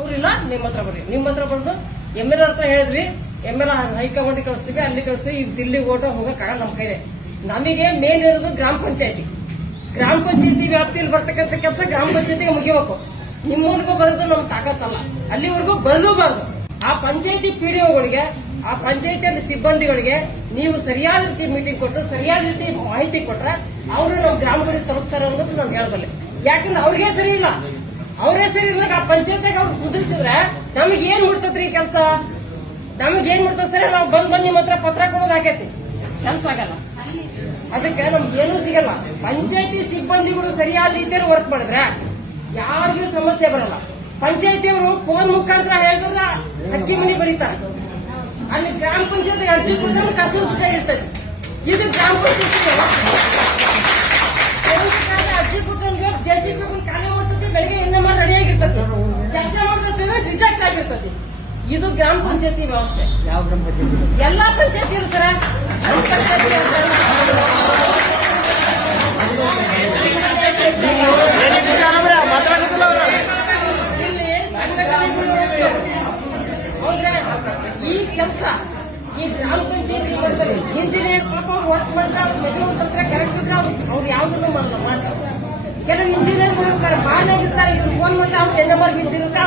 ಅವ್ರಿಲ್ಲ ನಿಮ್ಮ ಹತ್ರ ಬರ್ರಿ, ನಿಮ್ಮ ಹತ್ರ ಬಂದು MLA ಹತ್ರ ಹೇಳಿದ್ವಿ, MLA ಹೈಕಮಾಂಡ್ ಕಳಿಸ್ತೀವಿ, ಅಲ್ಲಿ ಕಳಿಸ್ತೀವಿ. ಈ ದಿಲ್ಲಿ ಓಟ ಹೋಗಕ್ಕಾಗಲ್ಲ ನಮ್ಮ ಕೈಲಿ. ನಮಗೆ ಮೇನ್ ಇರೋದು ಗ್ರಾಮ ಪಂಚಾಯತಿ ವ್ಯಾಪ್ತಿಯಲ್ಲಿ ಬರ್ತಕ್ಕಂಥ ಕೆಲಸ ಗ್ರಾಮ ಪಂಚಾಯತಿಗೆ ಮುಗಿಬೇಕು. ನಿಮ್ಮವರೆಗೂ ಬರೋದು ನಮ್ ತಾಕತ್ತಲ್ಲ, ಅಲ್ಲಿವರೆಗೂ ಬರಲೂಬಾರ್ದು. ಆ ಪಂಚಾಯತಿ PDOಗಳಿಗೆ, ಆ ಪಂಚಾಯತಿ ಸಿಬ್ಬಂದಿಗಳಿಗೆ ನೀವು ಸರಿಯಾದ ರೀತಿ ಮೀಟಿಂಗ್ ಕೊಟ್ಟು ಸರಿಯಾದ ರೀತಿ ಮಾಹಿತಿ ಕೊಟ್ರೆ ಅವರು ನಮ್ಮ ಗ್ರಾಮಗಳಿಗೆ ತಲುಪಿಸ್ತಾರೆ ಅನ್ನೋದು ನಾನು ಹೇಳಬಲ್ಲೆ. ಯಾಕಂದ್ರೆ ಅವ್ರಿಗೆ ಸರಿ ಇಲ್ಲ, ಅವರೇ ಸರಿ ಇಲ್ಲ. ಆ ಪಂಚಾಯತಿಗೆ ಅವ್ರು ಕುದಿಸಿದ್ರೆ ನಮಗೆ ಏನ್ ಮುಡ್ತದ್ರಿ ಕೆಲಸ? ನಮಗೇನ್ ಮುಡ್ತದ ಸರಿ? ನಾವು ಬಂದ್ ನಿಮ್ಮ ಹತ್ರ ಪತ್ರ ಕೊಡೋದು ಹಾಕೈತಿ, ಕೆಲಸ ಆಗಲ್ಲ. ಅದಕ್ಕೆ ನಮ್ಗೆ ಏನೂ ಸಿಗಲ್ಲ. ಪಂಚಾಯತಿ ಸಿಬ್ಬಂದಿಗಳು ಸರಿಯಾದ ರೀತಿಯಲ್ಲಿ ವರ್ಕ್ ಮಾಡಿದ್ರೆ ಯಾರಿಗೂ ಸಮಸ್ಯೆ ಬರಲ್ಲ. ಪಂಚಾಯತಿಯವರು ಫೋನ್ ಮುಖಾಂತರ ಹೇಳಿದ್ರೆ ಅಕ್ಕಿ ಮನಿ ಬರೀತಾರೆ. ಅಲ್ಲಿ ಗ್ರಾಮ ಪಂಚಾಯತ್ ಅರ್ಜಿ ಕೊಟ್ಟರೆ ಕಸ ಸುತ್ತ ಇರ್ತದೆ. ಇದು ಗ್ರಾಮ ಪಂಚಾಯತ್ ಅರ್ಜಿ ಕೊಟ್ಟಂಗೆ JCB ಕಾರ್ಯ ಮಾಡ್ತದೆ. ಬೆಳಿಗ್ಗೆ ಎಣ್ಣೆ ಮಾಡಿ ರೆಡಿಯಾಗಿರ್ತದೆ, ಚರ್ಚೆ ಮಾಡ್ತೇವೆ, ರಿಜೆಕ್ಟ್ ಆಗಿರ್ತದೆ. ಇದು ಗ್ರಾಮ ಪಂಚಾಯತಿ ವ್ಯವಸ್ಥೆ. ಯಾವ ಗ್ರಾಮ ಪಂಚಾಯತಿ? ಎಲ್ಲಾ ಪಂಚಾಯತಿ ಇಲ್ಲ ಸರ. ಈ ಕೆಲಸ ಈ ಗ್ರಾಮ ಪಂಚಾಯತಿ ಮಾಡ್ತಾರೆ. ಇಂಜಿನಿಯರ್ ಪಾಪ ವರ್ಕ್ ಮಾಡ್ತಾರೆ, ಅವ್ರು ಮೆಜರ್ಮೆಂಟ್ ಹತ್ರ ಕರೆಕ್ಟ್ ಇದ್ರೆ ಅವ್ರು ಯಾವ್ದನ್ನು ಮಾಡ್ತಾರೆ. ಕೆಲವು ಇಂಜಿನಿಯರ್ಗಳು ಮಾನ್ಯಾಗಿರ್ತಾರೆ, ಇವ್ರು ಫೋನ್ ಮಾಡ್ತಾರೆ, ಅವ್ರು ಎಲ್ಲ ಮಾಡಿ ಬಿದ್ದಿರುತ್ತೆ.